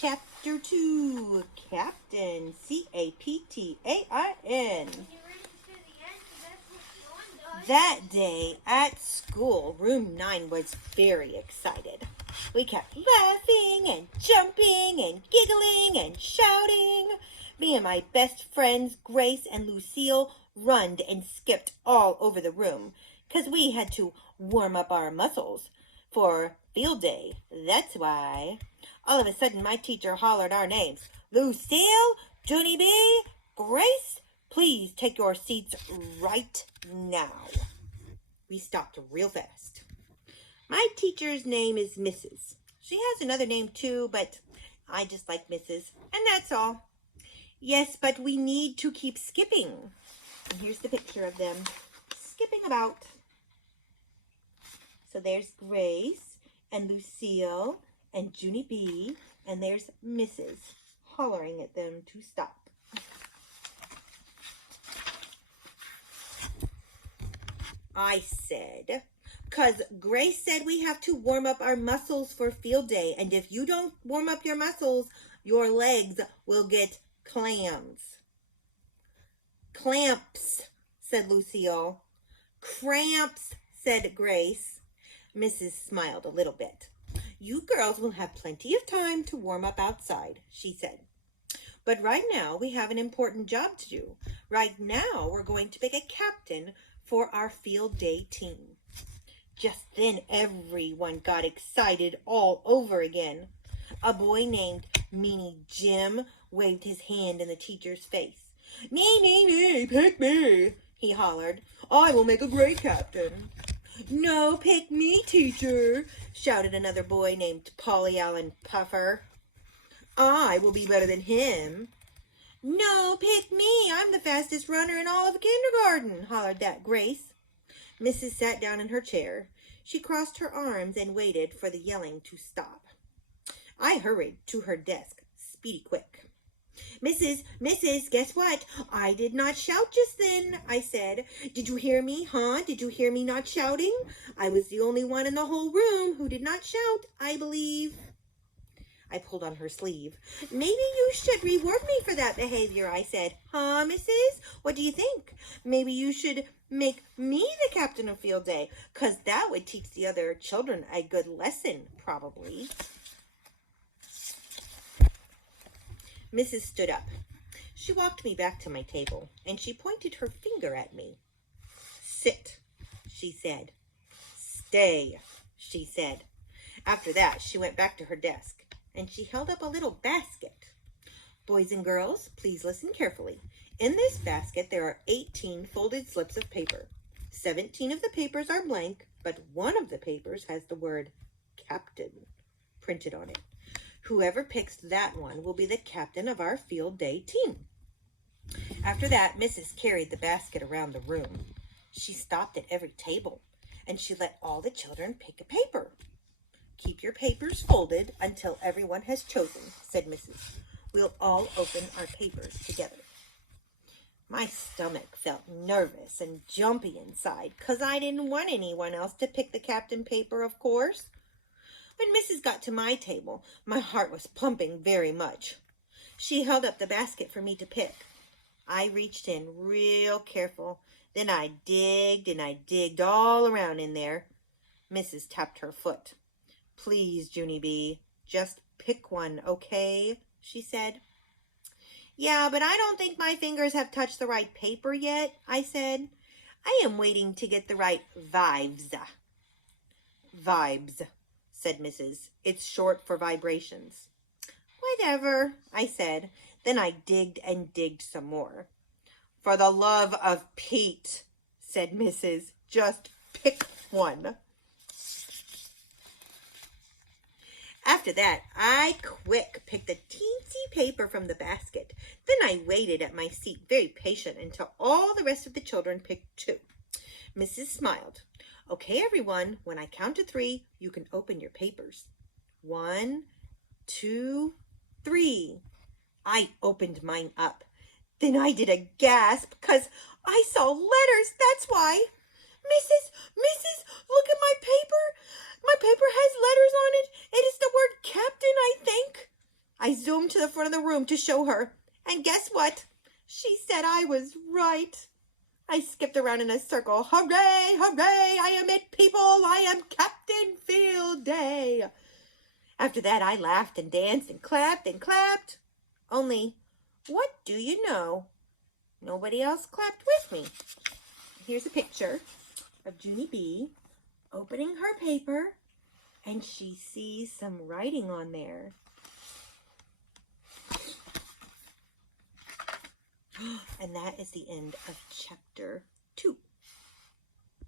Chapter 2, Captain, C-A-P-T-A-I-N. That day at school, room 9 was very excited. We kept laughing and jumping and giggling and shouting. Me and my best friends, Grace and Lucille, runned and skipped all over the room, 'cause we had to warm up our muscles for field day. That's why. All of a sudden, my teacher hollered our names. Lucille, Junie B, Grace, please take your seats right now. We stopped real fast. My teacher's name is Mrs. She has another name too, but I just like Mrs. And that's all. Yes, but we need to keep skipping. And here's the picture of them skipping about. So there's Grace and Lucille and Junie B, and there's Mrs. hollering at them to stop. I said, 'cause Grace said we have to warm up our muscles for field day, and if you don't warm up your muscles, your legs will get clams. Clamps, said Lucille. Cramps, said Grace. Mrs. smiled a little bit. You girls will have plenty of time to warm up outside, she said. But right now we have an important job to do. Right now we're going to pick a captain for our field day team. Just then everyone got excited all over again. A boy named Meanie Jim waved his hand in the teacher's face. Me, pick me, he hollered. I will make a great captain. No, pick me, teacher, shouted another boy named Polly Allen Puffer. I will be better than him. No, pick me. I'm the fastest runner in all of kindergarten, hollered that Grace. Mrs. sat down in her chair. She crossed her arms and waited for the yelling to stop. I hurried to her desk, speedy quick. Mrs., guess what? I did not shout just then, I said. Did you hear me, huh? Did you hear me not shouting? I was the only one in the whole room who did not shout, I believe. I pulled on her sleeve. Maybe you should reward me for that behavior, I said. Huh, Mrs.? What do you think? Maybe you should make me the captain of field day, 'cause that would teach the other children a good lesson, probably. Mrs. stood up. She walked me back to my table, and she pointed her finger at me. Sit, she said. Stay, she said. After that, she went back to her desk, and she held up a little basket. Boys and girls, please listen carefully. In this basket, there are 18 folded slips of paper. 17 of the papers are blank, but one of the papers has the word captain printed on it. Whoever picks that one will be the captain of our field day team. After that, Mrs. carried the basket around the room. She stopped at every table, and she let all the children pick a paper. Keep your papers folded until everyone has chosen, said Mrs. We'll all open our papers together. My stomach felt nervous and jumpy inside, 'cause I didn't want anyone else to pick the captain paper, of course. When Mrs. got to my table, my heart was pumping very much. She held up the basket for me to pick. I reached in real careful. Then I digged all around in there. Mrs. tapped her foot. Please, Junie B, just pick one, okay? She said. Yeah, but I don't think my fingers have touched the right paper yet, I said. I am waiting to get the right vibes. Vibes, said Mrs. It's short for vibrations. Whatever, I said. Then I digged some more. For the love of Pete, said Mrs. Just pick one. After that, I quick picked a teensy paper from the basket. Then I waited at my seat, very patient, until all the rest of the children picked too. Mrs. smiled. Okay, everyone, when I count to 3, you can open your papers. 1, 2, 3. I opened mine up. Then I did a gasp, 'cause I saw letters, that's why. Mrs., look at my paper. My paper has letters on it. It is the word captain, I think. I zoomed to the front of the room to show her, and guess what? She said I was right. I skipped around in a circle. Hooray, hooray, I am it, people. I am Captain Field Day. After that, I laughed and danced and clapped and clapped. Only, what do you know? Nobody else clapped with me. Here's a picture of Junie B opening her paper, and she sees some writing on there. And that is the end of chapter 2.